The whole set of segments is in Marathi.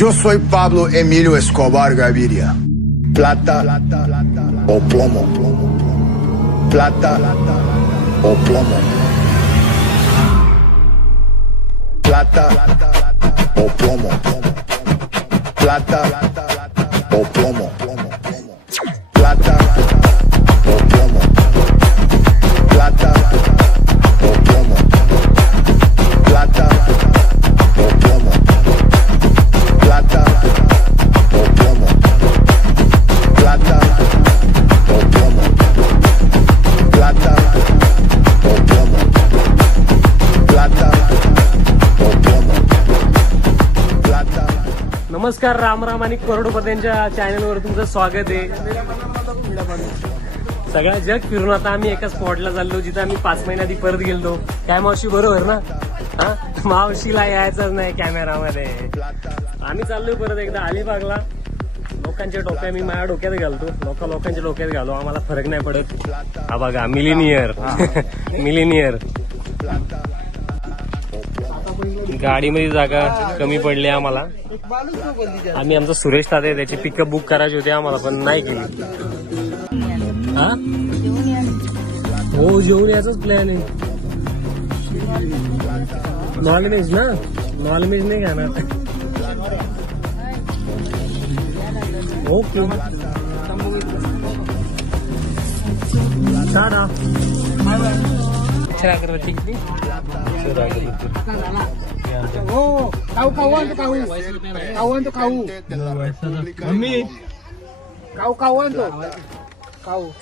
Yo soy Pablo Emilio Escobar Gaviria. Plata o plomo. Plata o plomo. Plata o plomo. Plata o plomo. Plata o plomo. Plata o plomo. Plata o plomo. Plata o plomo. Plata o plomo. Plata o plomo. Plata o plomo. Plata. नमस्कार, राम राम आणि करोडपत्यांच्या चॅनलवर तुमचं स्वागत आहे. सगळं जग फिरून आता आम्ही एका स्पॉटला चाललो जिथे आम्ही 5 महिन्याआधी परत गेलो. काय मावशी बरोबर ना? हा, मावशीला यायचंच नाही कॅमेरामध्ये. आम्ही चाललोय परत एकदा अलिबागला. लोकांच्या डोक्यात मी माझ्या डोक्यात घालतो, लोकांच्या डोक्यात घालो, आम्हाला फरक नाही पडत. हा बघा मिलिनियर मिलिनियर. गाडीमध्ये जागा कमी पडली आम्हाला. आम्ही आमचा सुरेश ताते त्याची पिकअप बुक करायची होती आम्हाला, पण नाही केली. हा हो, जेवून याचाच प्लॅन आहे. नॉनव्हेज ना, नॉनव्हेज नाही खाणार. ओके टाटा. अगरबत्ती किती?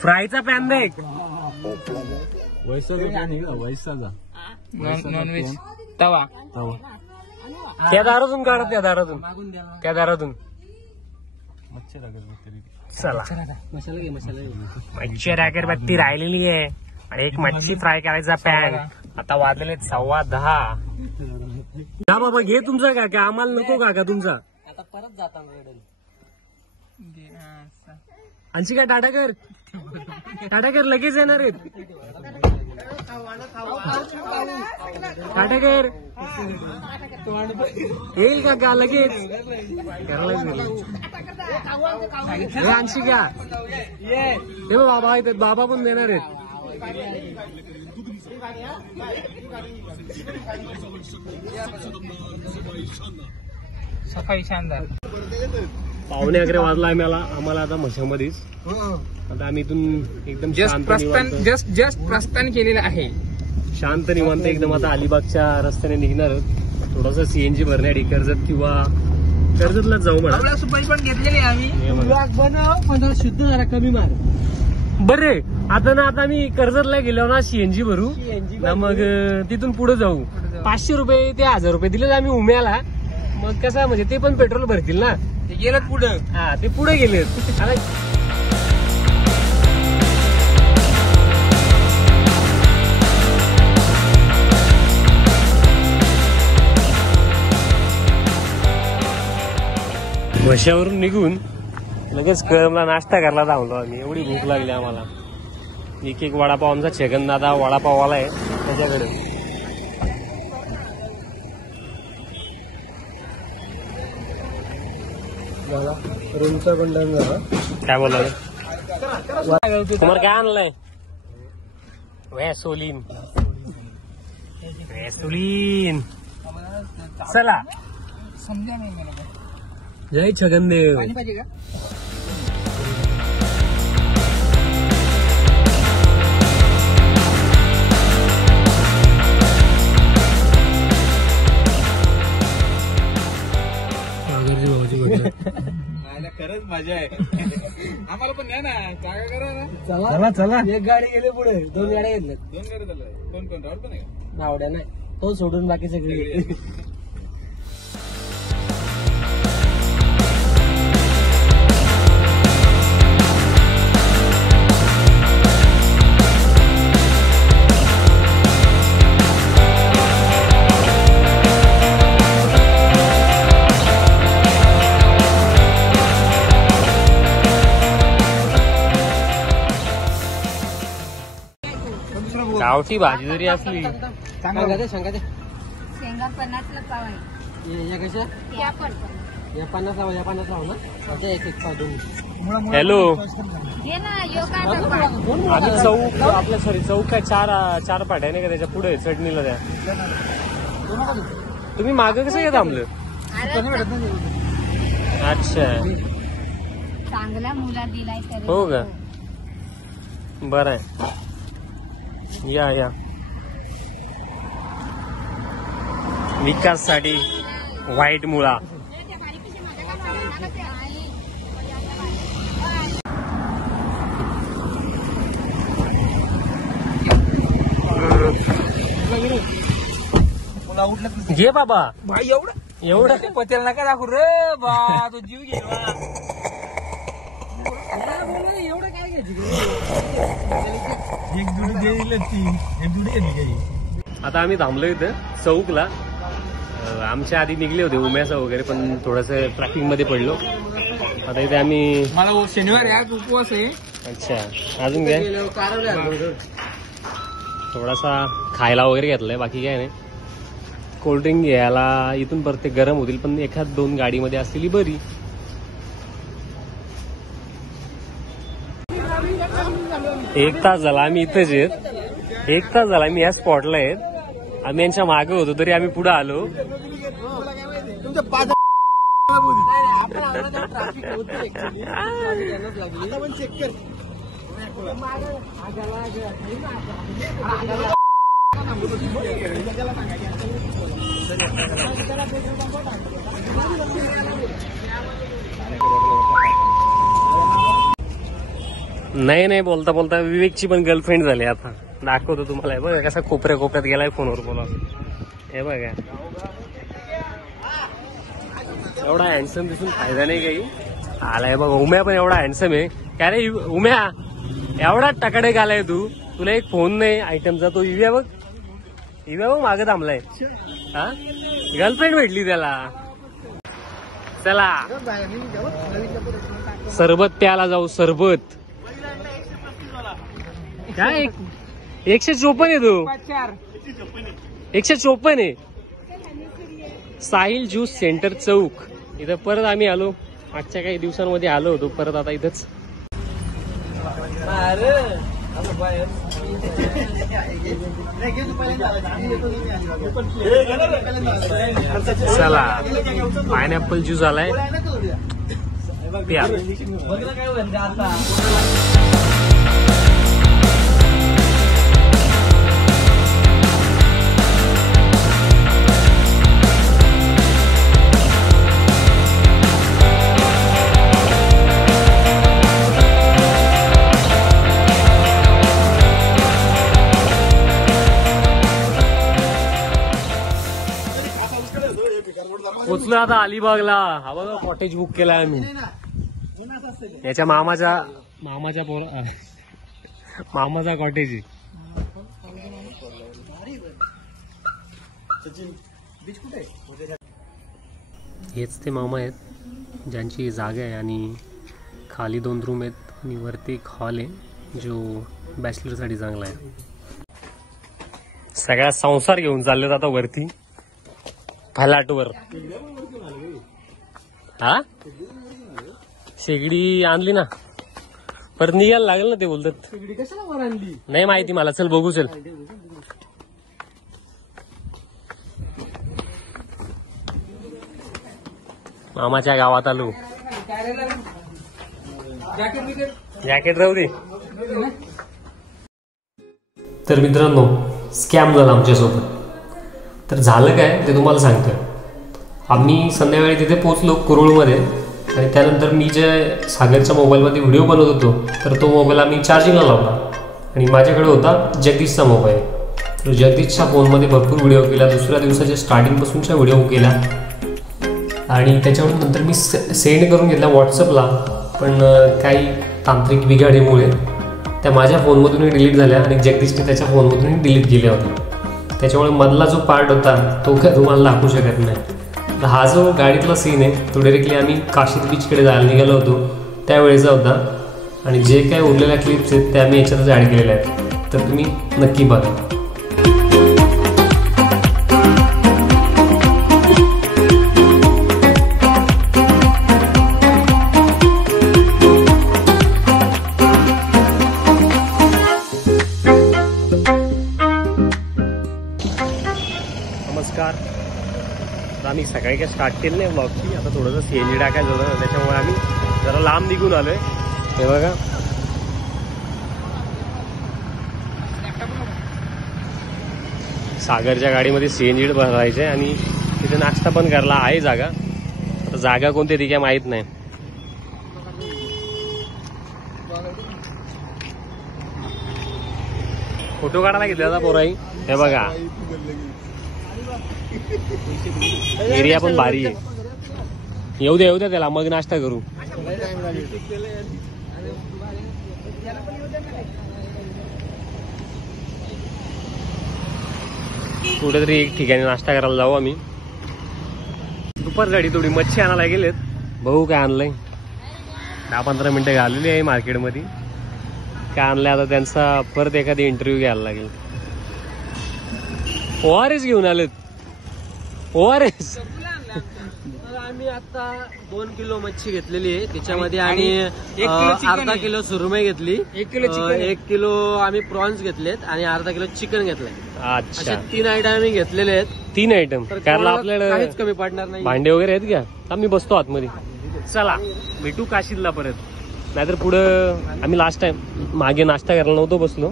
फ्रायचा पॅन दे. नॉनव्हेज तवा त्या दारातून काढत, त्या दारातून चला. मच्छर अगरबत्ती राहिलेली आहे आणि एक मच्छी फ्राय करायचा पॅन. आता वाजले 10:15. हा बाबा घे तुमचा काका, आम्हाला नको काका तुमचा. आता परत जाता आणखी काय टाटा कर लगेच येणार आहेत. टाटा कर येईल काका लगेच. आणखी घ्या. हे बाबा आहेत, बाबा पण देणार आहेत. सकाळी शानदार. 11:15 वाजला आम्हाला आता मशामध्येच. आता आम्ही इथून एकदम जस्ट प्रस्थान केलेलं आहे. शांत निवांत एकदम. आता अलिबागच्या रस्त्याने निघणार आहोत. थोडस सीएनजी भरण्यासाठी कर्जतलाच जाऊ म्हणा. सुपारी पण घेतलेली आम्ही. बनव शुद्ध जरा कमी मार. बरे आता मी कर्जतला गेलो ना, सीएनजी भरू ना, मग तिथून पुढे जाऊ. 500 रुपये ते 1000 रुपये दिले आम्ही उम्याला. मग कसं म्हणजे ते पण पेट्रोल भरतील ना. ते गेलं पुढं. हा, ते पुढे गेले. म्हशावरून निघून लगेच कळमला नाश्ता करायला धावलो आम्ही. एवढी भूक लागली आम्हाला. एक वडापाव आमचा छगन दादा वडापाववाला आहे त्याच्याकडे. रूमचा पण टाइम झाला. काय बोला तुम्हाला काय आणलंय? वॅसोलीन. चला समजा नाही मला. जय छगनदेव. पाणी पाहिजे का? खरंच मजा आहे. आम्हाला पण द्या ना, जागा करा ना. चला. एक गाडी गेली पुढे, 2 गाड्या घेतल्या. 2 गाड्या चालल्या. कोण राहुल पण आहे का? आवड्या नाही, तो सोडून बाकी सगळे. गावठी भाजी जरी असली सांगा दे. शेंगा 50 ला पाव आहे. या कशा? त्या पण या 50 लावा ना एक दोन. हॅलो आम्ही चौक आपल्या चौक काय चार पाट्या नाही का त्याच्या पुढे चटणीला द्या. तुम्ही मागं कसं काय थांबलं? अच्छा चांगला मुला दिलाय तर हो का बरं आहे. या विकास साठी व्हाईट मुळा. घे बाबा भाई एवढं पतेल नका दाखवू रे बा तो जीव घे एवढं काय घ्यायची एक जुडी. आता आम्ही थांबलो इथं चौकला. आमच्या आधी निघले होते उम्याचा वगैरे पण थोडस ट्रॅफिक मध्ये पडलो. आता इथे आम्ही मला शनिवार आज उपवास आहे. अच्छा अजून काय थोडासा खायला वगैरे घेतलाय बाकी काय नाही. कोल्ड्रिंक घ्यायला इथून परत ते गरम होतील पण एखाद दोन गाडीमध्ये असलेली बरी. एक तास झाला आम्ही इथंच आहेत. एक तास झाला आम्ही या स्पॉटला आहेत. आम्ही यांच्या मागे होतो तरी आम्ही पुढे आलो. नाही बोलता बोलता विवेकची पण गर्लफ्रेंड झाली. आता दाखवतो तुम्हाला. हे बघा कसा कोपऱ्यात गेलाय फोनवर बोला. हे बघा एवढा हँडसम दिसून फायदा नाही काही. आलाय बघा उम्या पण एवढा हँडसम आहे. काय रे उम्या एवढा टकाडे घालाय तुला एक फोन नाही आयटमचा. तो इव्या बघ मागं थांबलाय. हा गर्लफ्रेंड भेटली त्याला. चला सरबत प्यायला जाऊ. सरबत काय 154 आहे तो. 154 आहे. साहिल ज्यूस सेंटर चौक इथं परत आम्ही आलो. मागच्या काही दिवसांमध्ये आलो होतो परत आता इथंच. चला पायनॅपल ज्यूस आलाय प्या. पोचलो आता अलिबागला. हा बघा कॉटेज बुक केलाय आम्ही. याच्या मामाचा कॉटेज आहे. हेच ते मामा आहेत ज्यांची जागा आहे आणि खाली 2 रूम आहेत आणि वरती एक हॉल आहे जो बॅचलरसाठी चांगला आहे. सगळा संसार घेऊन चाललेत आता वरती फलाटवर. हा शेगडी आणली ना परत निघायला लागेल ना. ते बोलतात नाही माहिती मला. चल बघू चल. मामाच्या गावात आलो. जॅकेट राहू दे. तर मित्रांनो स्कॅम झाला आमच्यासोबत. तर झालं काय ते तुम्हाला सांगतोय. आम्ही संध्याकाळी तिथे पोहोचलो कुरुळमध्ये आणि त्यानंतर मी जे सागरच्या मोबाईलमध्ये व्हिडिओ बनवत होतो तर तो मोबाईल आम्ही चार्जिंगला लावला आणि माझ्याकडे होता जगदीशचा मोबाईल. तर जगदीशच्या फोनमध्ये भरपूर व्हिडिओ केला. दुसऱ्या दिवसाच्या स्टार्टिंगपासूनच्या व्हिडिओ केला आणि त्याच्यावरून नंतर मी सेंड करून घेतला व्हॉट्सअपला. पण काही तांत्रिक बिघाडीमुळे त्या माझ्या फोनमधूनही डिलीट झाल्या आणि जगदीशने त्याच्या फोनमधूनही डिलीट केल्या होत्या. त्याच्यामुळे मधला जो पार्ट होता तो काय तुम्हाला दाखवू शकत नाही. तर हा जो गाडीतला सीन आहे तो डायरेक्टली आम्ही काशीद बीचकडे जायला निघालो होतो त्यावेळेचा होता आणि जे काय उरलेल्या क्लिप्स आहेत त्या आम्ही याच्यातच ॲड केलेल्या आहेत. तर तुम्ही नक्की बघा. सकाळी काय स्टार्ट केलं नाही ब्लॉगची. आता थोडंसं सीएनजी टाकायचं होतं, त्याच्यामुळे आम्ही जरा लांब निघून आलोय. हे बघा सागरच्या गाडीमध्ये सीएनजी भरायचे आणि तिथे नाश्ता पण करायला आहे जागा. आता जागा कोणती ती काय माहित नाही. फोटो काढायला घेतला होता पोराई. हे बघा एरिया पण भारी आहे. येऊ द्या त्याला, मग नाश्ता करू. कुठेतरी एक ठिकाणी नाश्ता करायला जाऊ आम्ही. दुपारसाठी थोडी मच्छी आणायला गेलेत. बघू काय आणलंय. 10-15 मिनिटं घालवली आहे मार्केटमध्ये. काय आणलंय आता त्यांचा परत एखादी इंटरव्ह्यू घ्यायला लागेल. ORS घेऊन आलेत. ORS आम्ही आता 2 किलो मच्छी घेतलेली आहे त्याच्यामध्ये आणि अर्धा किलो सुरमई घेतली. 1 किलो आम्ही प्रॉन्स घेतलेत आणि अर्धा किलो चिकन घेतलंय. अच्छा 3 आयटम आम्ही घेतलेले आहेत. 3 आयटम कारण आपल्याला काहीच कमी पडणार नाही. भांडे वगैरे आहेत का? आम्ही बसतो आतमध्ये. चला भेटू काशीदला परत. नाहीतर पुढं आम्ही लास्ट टाइम मागे नाश्ता करायला नव्हतो बसलो,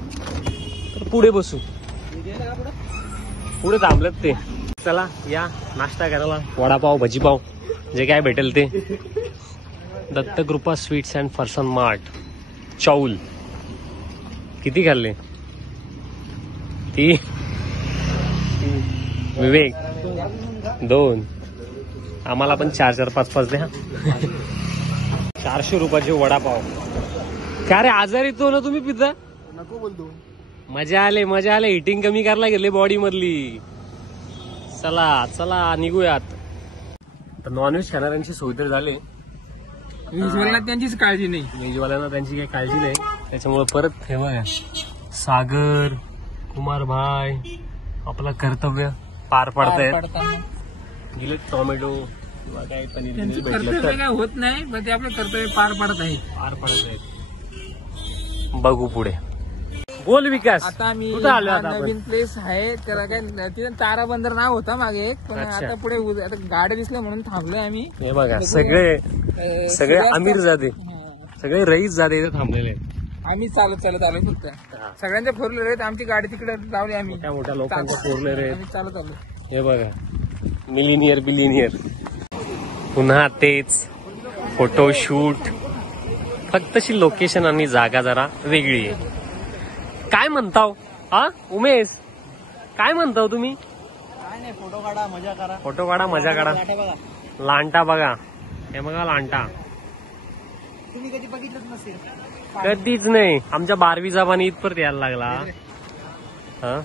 तर पुढे बसू. पुढे थांबलेत ते. चला या नाश्ता करायला. वडापाव भजीपाव जे काय भेटेल ते. Dattakripa sweets and farsan mart. चाऊल किती खाल्ले? ती विवेक 2. आम्हाला पण 4-4, 5-5 द्या. 400 रुपयाचे वडापाव. काय रे आजारी तो ना तुम्ही पिझ्झा? नको बोलतो. मजा आले. हिटिंग कमी करायला गेले बॉडी मधली. चला निघूयात. तर नॉनव्हेज खाणाऱ्यांची सोय तर झाली. व्हेजवाल्यांना त्यांचीच काळजी नाही. व्हेजवाल्यांना त्यांची काही काळजी नाही. त्याच्यामुळे परत हे बघा सागर, कुमार भाई आपलं कर्तव्य पार पडतायत. गेले टोमॅटो किंवा काही पनीर भेटलं काय होत नाही, पण ते आपलं कर्तव्य पार पडत आहे. बघू पुढे. बोल विकास. आता आम्ही कुठं आलो आता आपण? नवीन प्लेस आहे त्याला काय तिथे ताराबंदर नाव होता मागे एक, पण अच्छा. आता पुढे आता गाड्या दिसल्या म्हणून थांबलोय आम्ही. हे बघा सगळे अमीर जाते, सगळे रईस जाते इथे थांबलेले. आम्ही चालत आलो फक्त. सगळ्यांच्या 4 व्हीलर आहेत, आमची गाडी तिकडे लावली आम्ही. मोठ्या लोकांच्या 4 व्हीलर आहेत. आम्ही चालत आलो. हे बघा बिलिनियर. पुन्हा तेच फोटोशूट. फक्त शी लोकेशन आणि जागा जरा वेगळी आहे. काय म्हणताव उमेश? काय म्हणताव तुम्ही? काय नाही, फोटो काढा मजा करा. लांटा बघा. हे बघा लांटा. तुम्ही कधी बघितलंच नसेल. कधीच नाही. आमच्या 12वीचा पाणी इथपर्यंत यायला लागला. हा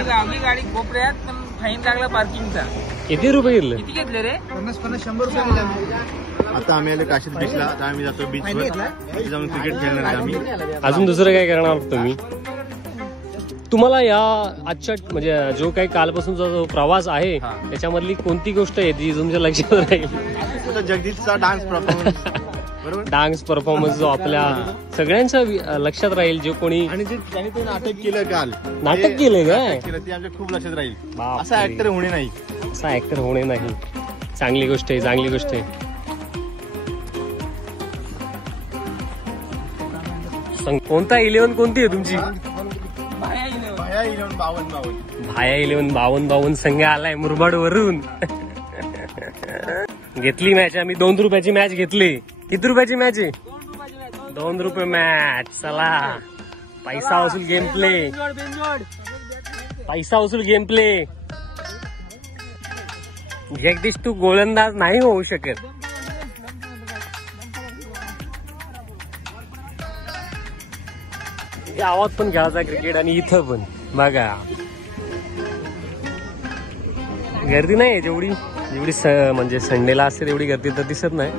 लावली गाडी कोपऱ्यात, पण फाईन लागला पार्किंगचा. किती रुपये घेतले? किती घेतले रे? 50-100 रुपये. आता आम्ही आलो काशीद बीचला. आता आम्ही जातो बीचवर जाऊन क्रिकेट खेळणार आहे आम्ही. अजून दुसरं काय करणार तुम्ही? तुम्हाला या आजच्या म्हणजे जो काही कालपासूनचा जो प्रवास आहे त्याच्यामधली कोणती गोष्ट आहे जी तुमच्या लक्षात राहील? जगदीशचा डान्स परफॉर्मन्स. बरोबर. डान्स परफॉर्मन्स जो आपल्या सगळ्यांच्या लक्षात राहील. जो कोणी आणि जे ज्याने तो नाटक केलं काल, नाटक केलंय काय ते आमच्या खूप लक्षात राहील. बापरे. असा ऍक्टर होणे नाही. असा ऍक्टर होणे नाही. चांगली गोष्ट आहे. कोणता 11 कोणती आहे तुमची? भाया 11 52 संघ आलाय मुरबाड वरून. घेतली मॅच आम्ही. 2 रुपयाची मॅच घेतली. किती रुपयाची मॅच आहे? 2 रुपये मॅच. चला पैसा वसूल गेम प्ले. जगदीश तू गोलंदाज नाही होऊ शकत. गावात पण खेळायचा क्रिकेट आणि इथं पण बघा गर्दी नाही जेवढी म्हणजे संडेला असते तेवढी गर्दी तर दिसत नाही.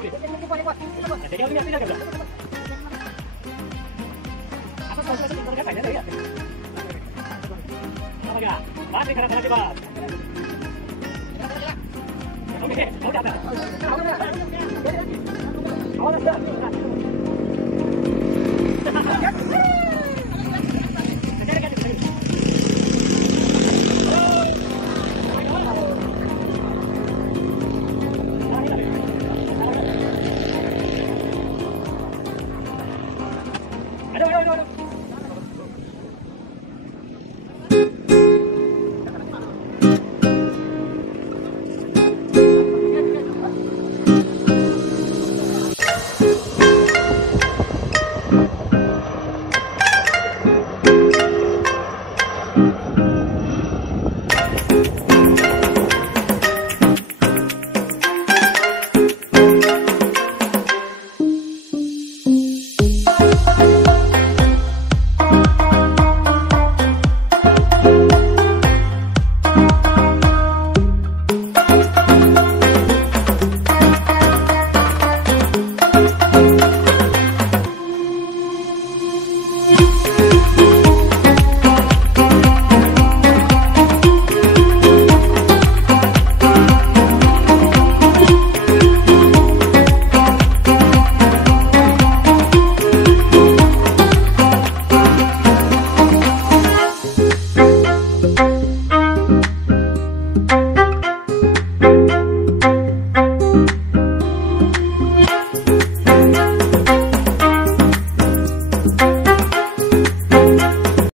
Okay,